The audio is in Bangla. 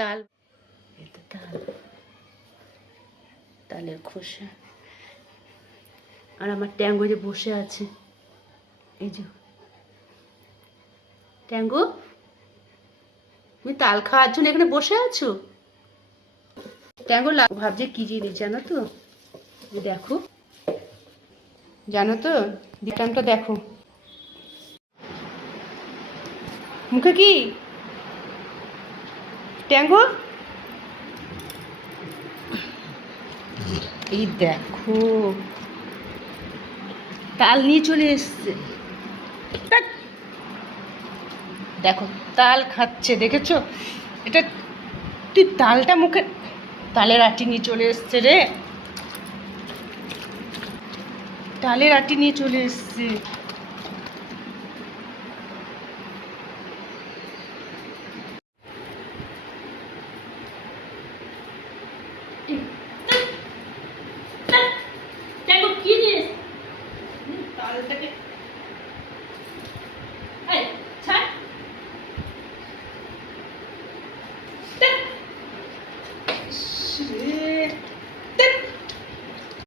তাল, এটা তাল, তালের খোসা। আর আমার ট্যাঙ্গো যে বসে আছে, এই যে ট্যাঙ্গো, তুমি তাল খাওয়ার জন্য এখানে বসে আছো? ট্যাঙ্গো ভাবছে কি জিনিস জানো তো, দেখো জানো তো, দিটানটা দেখো, মুখে কি ট্যাঙ্গো, এই দেখো তাল নিয়ে চলে এসছে, দেখো তাল খাচ্ছে, দেখেছো? এটা তুই তালটা মুখে, তালের আটি নিয়ে চলে এসছে রে, তালের আটি নিয়ে চলে এসছে।